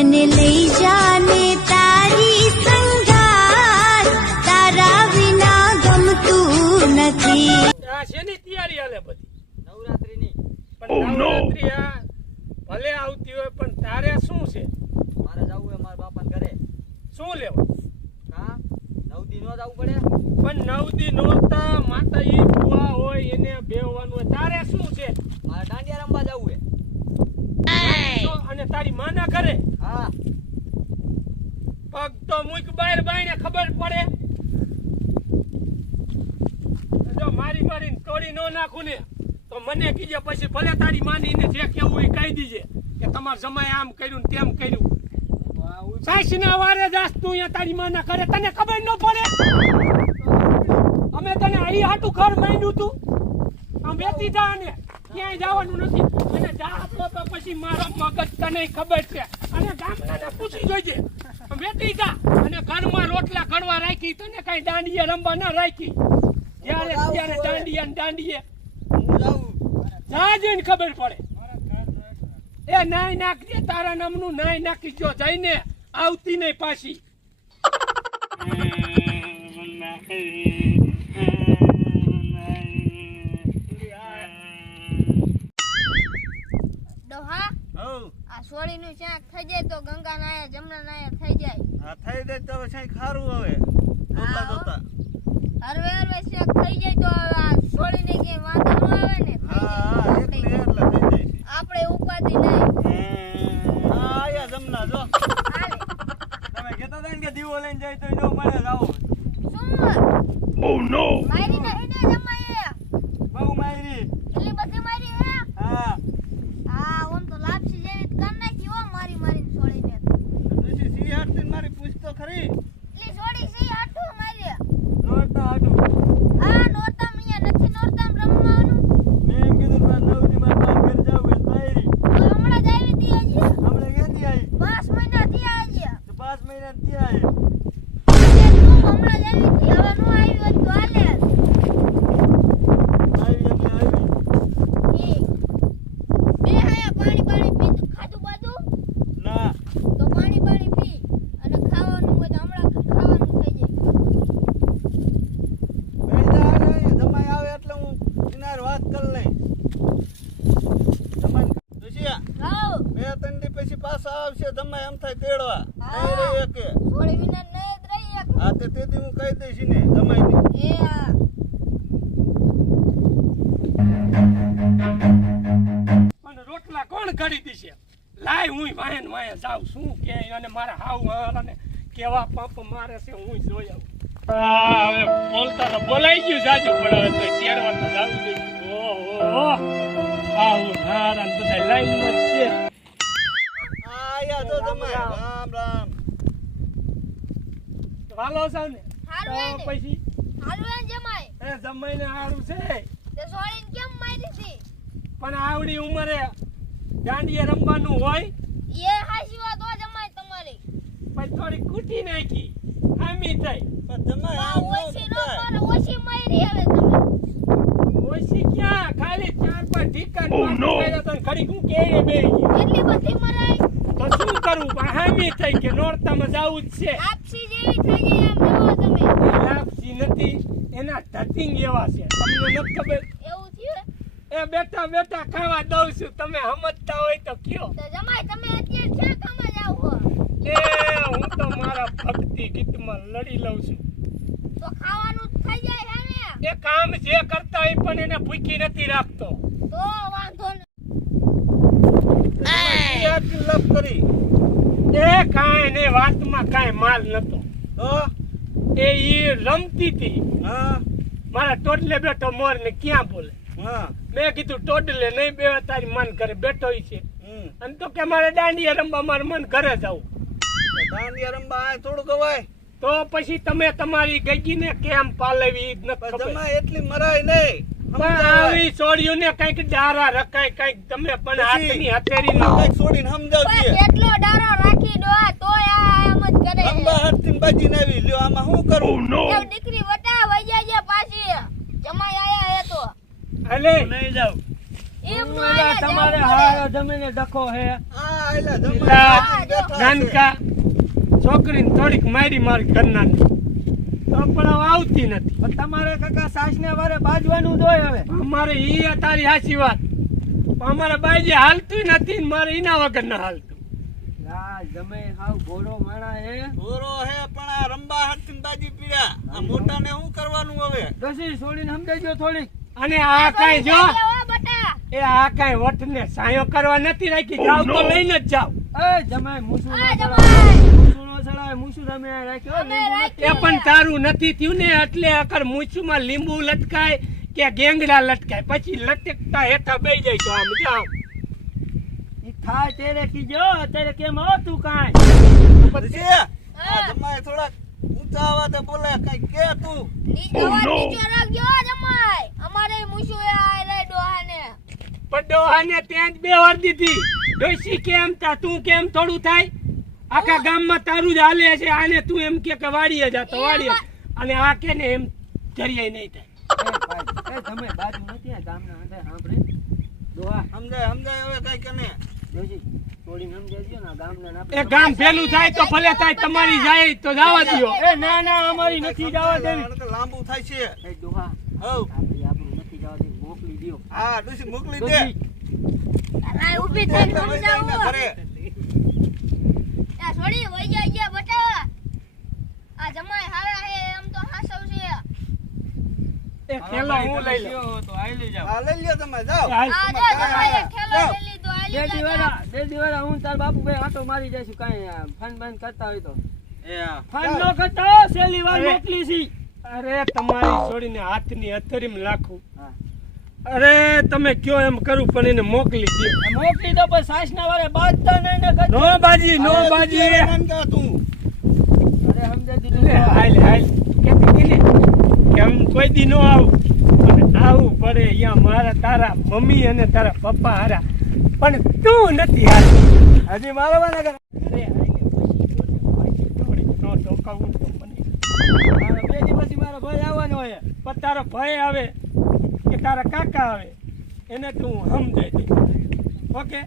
અને લઈ જાને તારી સંગાત તારા વિના ગમતું નથી. આ શેની તૈયારી હાલે બધી? નવરાત્રીની. પણ નવરાત્રી આ ભલે આવતી હોય પણ તારે શું છે? મારે જવું હોય મારા બાપાને ઘરે. શું લેવા? હા? નવ દી નો જવું પડે. પણ નવ દી માતા માતાજી ભુવા હોય એને બેહવાનું હોય. તારે શું છે? મારે દાંડિયા રમવા જવું હે અને તારી માના કરે હા. પગ તો મુક બહાર બાઈને ખબર પડે. જો મારી મારીને તોડી ન નાખું ને, તો મને કીજે પછી ભલે તારી માનીને જે કેવું એ કહી દીજે, કે તમારા જમાએ આમ કર્યું ને તેમ કર્યું. સાસી વારે જાસ તું અહીંયા તારી માના કરે તને ખબર ન પડે? અમે તને અહીં હાટું ઘર માંડ્યું તું. આમ બેસી જા ને, ક્યાંય જવાનું નથી. અને જા પછી મારો મગજ તને ખબર છે. અને પૂછી જોઈજે આમ જા અને ઘરમાં રોટલા ઘડવા રાખી તને કઈ દાંડીએ રમવા ના રાખી. જ્યારે ત્યારે દાંડીએ ને દાંડીએ હું જાઉં જા જઈને ખબર પડે. એ નાય નાખજે તારા નામનું નાય નાખી જો જઈને આવતી નહીં પાછી. હઉ સોળી નું શાક થઈ જાય તો ગંગા નાયા જમણા નાયા થઈ જાય. હા થઈ જાય તો હવે સાંઈ ખારું હવે. જોતા જોતા. હરવે હરવે શાક થઈ જાય તો હવે આ સોળીને કે વાંધો ન આવે ને હા. હા એટલે એટલે થઈ જાય આપણે ઉપાધી નહીં. હા આયા જમણા જો. તમે કહેતા હતા ને કે દીવો લઈને જાય તો જો મારે જાવ શું? ઓ નો હેડે જમાય બહુ માયરી એટલી બધી મારી હે હા હા ઓમ તો લાપસી જેવી કર નાખી હો મારી મારીને સોળીને તુસી સી હાટતી મારી પૂછ તો ખરી એટલી સોળી સી હાટું મારી નોરતા હાટું હા નોરતામ અહીંયા નથી નોરતામ રમવાનું મેં એમ કીધું કે નવ દી મારે બાર ઘર જાવું હે માયરી તો હમણાં જ આવી હતી હજી હમણાં ક્યાંથી આવી પાંચ મહિના થયા હજી તો પાંચ મહિના ત્યાં આવી તું હમણાં જ આવી હતી હવે નો આવી હોત તો હાલે આવી એટલે આવી ઈ. બે હાયા પાણી પાણી પીધું ખાધું બાધું ના તો પાણી પાણી પી અને ખાવાનું હોય તો હમણાં ખાવાનું થઈ જાય ગઈડા આવે જમાઈ આવે એટલે હું એનાર વાત કરી લઈ જમાઈ તુસિયા લાવ બે ત્રણ દી પછી પાછા આવશે તમે એમ થાય તેડવા. નહીં રહી એકે. થોડી વિના નહીં જ રહી એક. હા તે તેથી હું કહી દઈશ ને જમાઈને એ હા. પણ રોટલા કોણ કરી દેશે? લાય હું વાયન ને વાહે જાઉં શું કે અને મારા હાવ અને કેવા પંપ મારે છે હું જોઈ આવું. હવે બોલતા તો બોલાઈ ગયું જાજુ પણ હવે તો તેડવા તો જાવું દે ઓહો આવું હારા ને બધા લાઈન જ છે. આયા તો રામ રામ. વાલો જાવ ને હારું હે તો ને પછી? હારું હે જમાય. એ જમાઈને હારું છે. તે સોળીને કેમ મારી છે? પણ આવડી ઉંમરે દાંડીએ રમવાનું હોય એ હાસી વાત હો જમાય તમારી. પછી થોડી કૂટી નાખી. હામી થઈ પણ જમાઈ આમ ઓછી નો થાય. ઓછી મારી હવે તમે. ઓછી ક્યાં? ખાલી ચાર પાંચ ઢીકા ખરી તો હું એટલી બધી મરાય? તો શું પણ હામી થઈ કે નોરતામાં જાવું જ છે. આપસી જેવી થઈ ગઈ આમ જોવો તમે. એ લાપસી નથી એના ધતિંગ એવા છે. તમને નથી ખબર? એવું થયું? એ બેટા બેટા ખાવા દઉં છું. તમે સમજતા હોય તો કયો. તો જમાય તમે અત્યારે ક્યાં કામ જ આવો એ હું તો મારા ભક્તિ ગીતમાં લડી લઉં છું. તો ખાવાનું થઈ જાય હે ને એ કામ જે કરતા હોય પણ એને ભૂખી નથી રાખતો. તો વાંધો જમાઈ કરી. એ કાંઈ ને વાતમાં કાંઈ માલ નતો એ ઈ રમતી હતી. હા. મારા ટોટલે બેઠો મોર ને ક્યાં બોલે? હા. મેં કીધું ટોટલે નહીં બે તારી મન ઘરે બેઠો ઈ છે. અને તો કે મારે દાંડિયા રમવા મારે મન ઘરે જવું. દાંડિયા રમવા થોડું ગવાય તો પછી તમે તમારી ગગીને કેમ પાલવી ઈ જ નથી પણ ખબર. એટલી મરાય નહીં. પણ આવી છોડ્યું ને કંઈક ડારા રખાય કંઈક તમે પણ હાથની હથેરી નો કંઈક છોડીને સમજાવજે. કેટલો ડારો રાખી દો આ એમ જ કરે અંબા હાથથી બાજીને આવી લ્યો આમાં શું કરું? એ દીકરી વટા વઈ જાય પાછી. જમાઈ આયા હે તો. અલે. નહીં જાવ એમ નો તમારે હારો જમીને ડખો હે. આ. નાનકા. છોકરીને થોડીક મારી મારી કરનાર તો પણ આવતી નથી. પણ તમારે કાકા સાસને વારે બાજવાનું જ હોય હવે. અમારે ઈ તારી હાસી વાત. અમારે બાઈ હાલતું નથી મારે એના વગર ના હાલતું. આ જમે હાવ ઘોડો માણા હે. ગોરો હે પણ આ રંબા હાથથી બાજી પીડ્યા આ મોટાને શું કરવાનું હવે? ડોશી છોડીને સમજાજો થોડીક. અને આ કાંઈ જો એ આ કાંઈ વટને સાયો કરવા નથી રાખી જાવ તો લઈને જ જાવ. એ જમાય મૂસું એ પણ તારું નથી થયું ને એટલે અકર મૂછુમાં લીંબુ લટકાય કે ગેંગડા લટકાય. પછી લટકતા હેઠા બેસી જાય તો આમ જાવ થાય તેરે કીજો અત્યારે કેમ આવતું કાંઈ? પછી આ જમાઈ થોડાક ઊંચા અવાજે બોલે કઈ કે તું? જમાઈ. અમારે મૂછું એ આ રે ડોહાને. પણ ડોહાને ત્યાં જ બે વાર દીધી. ડોશી કેમ તા તું કેમ થોડું થાય? આખા ગામમાં તારું જ હાલે છે આને તું એમ કે કે વાડીએ જા તો વાડીએ અને આ કે ને એમ જરિયાય નહીં થાય. બાજુ નથી આ ગામના આંધે સાંભળે? દોહા. સમજાય સમજાય હવે કઈ કે ને ડોશી છોડીને સમજાવજો ને આ ગામના ને આપણે એ ગામ ભેલું થાય તો ભલે થાય તમારી જાય તો જવા દ્યો. એ ના ના અમારી નથી જવા દેવી. તો લાંબુ થાય છે. એ દોહા હવ. આપણું નથી જવા દેવી મોકલી દ્યો. હા ડુસી મોકલી દે. થઈને સમજાવું. આ છોડી વઈ જાય ગયા બટા. આ જમાય હારા હે એમ તો હાસવ છે. એ ખેલો હું લઈ લઉં. તો આઈ લઈ જાવ હા લઈ લ્યો તમે જાવ આ જો જમાઈ ખેલો લઈ લીધો આ બે દિવાળા બે દિવાળા હું તાર બાપુ ભાઈ આટો મારી જઈશું કાંઈ આ ફન બંધ કરતા હોય તો. ફન નો કરતા સેલી વાર મોકલી છી. અરે તમારી છોડીને હાથની અથરીમ લાખું. હા. અરે તમે કયો એમ કરું પણ એને મોકલી દો મોકલી દો પણ સાસ ના વારે બાજતા નહીં ને નો બાજી નો બાજી. બીજી વાર તું. અરે સમજાઈ દીધું હાલ હાલ. કેમ કે આમ કોઈ દી નો આવું? પણ આવું પડે અહીંયા મારા તારા મમ્મી અને તારા પપ્પા હારા. પણ તું નથી હાલ હજી મારો વાના કરે અરે નો ટોકાવું તો મને. મારા બે દી પછી મારો ભાઈ આવવાનો હોય. પણ તારો ભાઈ આવે. કે તારા કાકા આવે એને તું સમજાય દે. ઓકે?